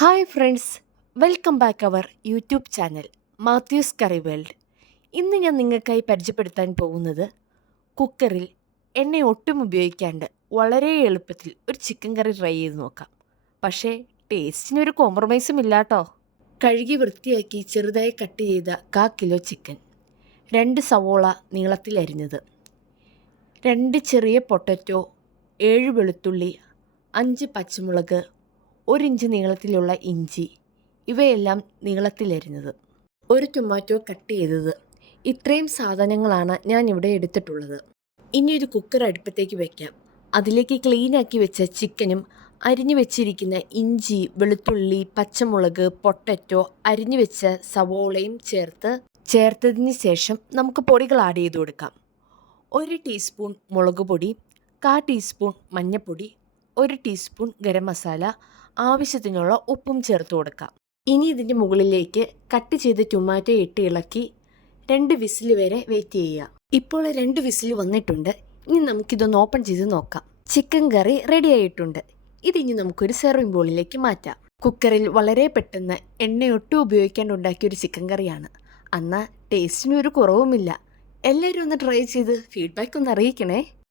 Hi friends, welcome back our YouTube channel Mathew's curry world. ഇന്ന് ഞാൻ നിങ്ങൾക്കായി പരിചയപ്പെടുത്താൻ പോകുന്നത് കുക്കറിൽ എണ്ണ ഒട്ടും ഉപയോഗിക്കാണ്ട് വളരെ എളുപ്പത്തിൽ ഒരു ചിക്കൻ കറി ട്രൈ ചെയ്ത് നോക്കാം. പക്ഷേ ടേസ്റ്റിനൊരു കോംപ്രമൈസും ഇല്ലാട്ടോ. കഴുകി വൃത്തിയാക്കി ചെറുതായി കട്ട് ചെയ്ത 1/4 കിലോ ചിക്കൻ, 2 സവോള നീളത്തിൽ അരിഞ്ഞത്, 2 ചെറിയ പൊട്ടറ്റോ, 7 വെളുത്തുള്ളി, 5 പച്ചമുളക്, 1 ഇഞ്ച് നീളത്തിലുള്ള ഇഞ്ചി, ഇവയെല്ലാം നീളത്തിലരിഞ്ഞത്, 1 ടൊമാറ്റോ കട്ട് ചെയ്തത്. ഇത്രയും സാധനങ്ങളാണ് ഞാൻ ഇവിടെ എടുത്തിട്ടുള്ളത്. ഇനി ഒരു കുക്കർ അടുപ്പത്തേക്ക് വെക്കാം. അതിലേക്ക് ക്ലീനാക്കി വെച്ച ചിക്കനും അരിഞ്ഞു വെച്ചിരിക്കുന്ന ഇഞ്ചി, വെളുത്തുള്ളി, പച്ചമുളക്, പൊട്ടറ്റോ, അരിഞ്ഞു വെച്ച സവോളയും ചേർത്തതിന് ശേഷം നമുക്ക് പൊടികൾ ആഡ് ചെയ്ത് കൊടുക്കാം. 1 ടീസ്പൂൺ മുളക് പൊടി, 1/4 ടീസ്പൂൺ മഞ്ഞൾപ്പൊടി, 1 ടീസ്പൂൺ ഗരം മസാല, ആവശ്യത്തിനുള്ള ഉപ്പും ചേർത്ത് കൊടുക്കാം. ഇനി ഇതിൻ്റെ മുകളിലേക്ക് കട്ട് ചെയ്ത ടൊമാറ്റോ ഇട്ട് ഇളക്കി 2 വിസിൽ വരെ വെയിറ്റ് ചെയ്യുക. ഇപ്പോൾ 2 വിസിൽ വന്നിട്ടുണ്ട്. ഇനി നമുക്കിതൊന്ന് ഓപ്പൺ ചെയ്ത് നോക്കാം. ചിക്കൻ കറി റെഡി ആയിട്ടുണ്ട്. ഇതിനി നമുക്കൊരു സെർവിങ് ബോളിലേക്ക് മാറ്റാം. കുക്കറിൽ വളരെ പെട്ടെന്ന് എണ്ണയൊട്ടും ഉപയോഗിക്കാണ്ട് ഉണ്ടാക്കിയൊരു ചിക്കൻ കറിയാണ്. എന്നാൽ ടേസ്റ്റിനൊരു കുറവുമില്ല. എല്ലാവരും ഒന്ന് ട്രൈ ചെയ്ത് ഫീഡ്ബാക്ക് ഒന്ന് അറിയിക്കണേ.